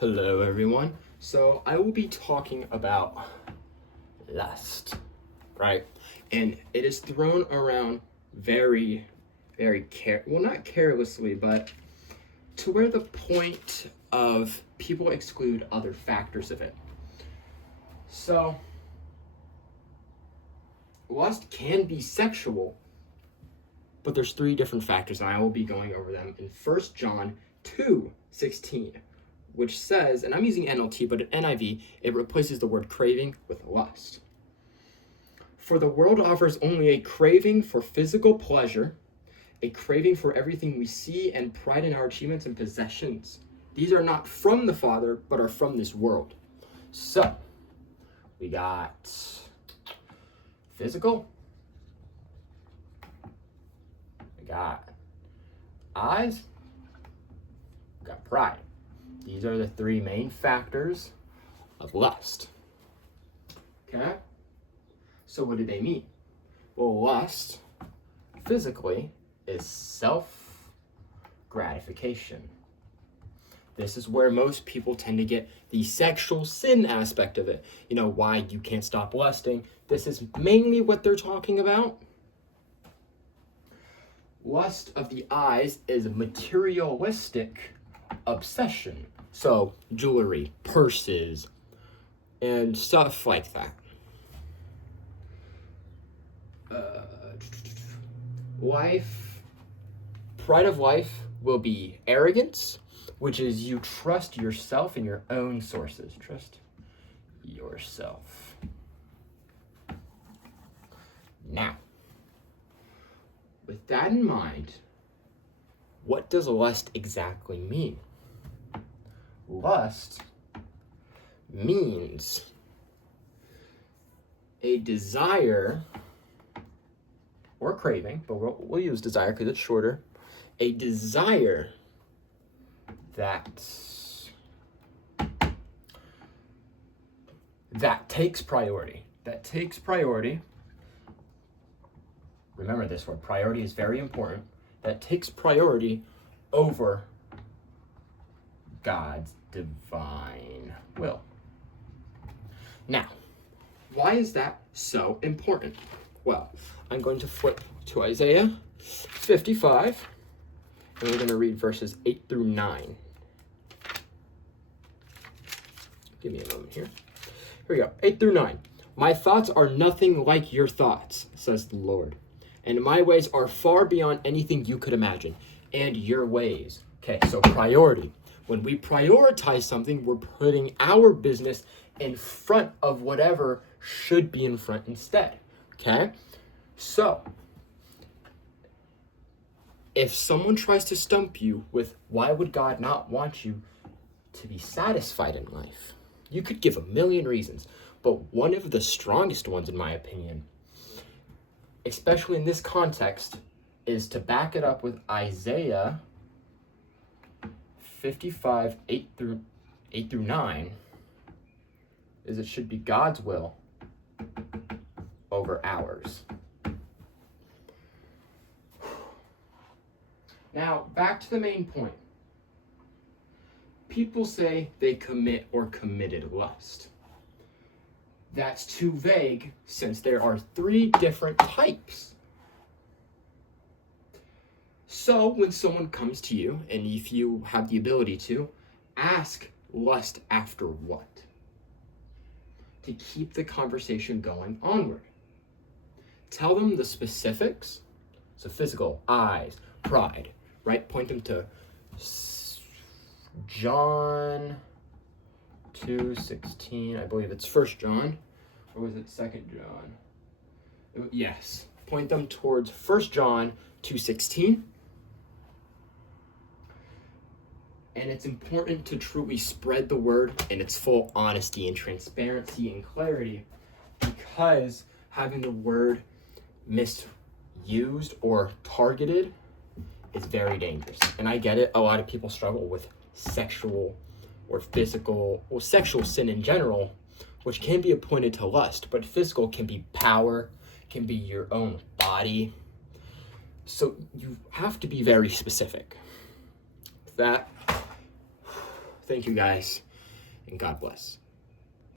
Hello everyone. So I will be talking about lust, right? And it is thrown around very, not carelessly, but to where the point of people exclude other factors of it. So lust can be sexual, but there's three different factors, and I will be going over them in 1 John 2:16. Which says, and I'm using NLT, but in NIV, it replaces the word craving with lust. For the world offers only a craving for physical pleasure, a craving for everything we see, and pride in our achievements and possessions. These are not from the Father, but are from this world. So, we got physical, we got eyes, we got pride. These are the three main factors of lust. Okay? So what do they mean? Well, lust, physically, is self-gratification. This is where most people tend to get the sexual sin aspect of it. You know, why you can't stop lusting. This is mainly what they're talking about. Lust of the eyes is materialistic obsession. So, jewelry, purses, and stuff like that. Pride of life will be arrogance, which is you trust yourself in your own sources. Trust yourself. Now, with that in mind, what does lust exactly mean? Lust means a desire or craving, but we'll use desire because it's shorter. A desire that takes priority. Remember this word, priority is very important. That takes priority over God's divine will. Now, why is that so important? Well, I'm going to flip to Isaiah 55, and we're going to read verses 8 through 9. Give me a moment here. Here we go, 8 through 9. My thoughts are nothing like your thoughts, says the Lord, and my ways are far beyond anything you could imagine, and your ways. Okay, so priority. When we prioritize something, we're putting our business in front of whatever should be in front instead. Okay? So, if someone tries to stump you with why would God not want you to be satisfied in life, you could give a million reasons, but one of the strongest ones, in my opinion, especially in this context, is to back it up with Isaiah 55, 8 through 9, is it should be God's will over ours. Now, back to the main point. People say they commit or committed lust. That's too vague since there are three different types. So when someone comes to you, and if you have the ability to, ask lust after what? To keep the conversation going onward. Tell them the specifics. So physical, eyes, pride, right? Point them to John 2:16. I believe it's 1 John. Or was it 2 John? Yes. Point them towards 1 John 2:16. And it's important to truly spread the word in its full honesty and transparency and clarity, because having the word misused or targeted is very dangerous. And I get it, a lot of people struggle with sexual or physical or sexual sin in general, which can be appointed to lust, but physical can be power, can be your own body. So you have to be very specific. That, thank you guys. and God bless.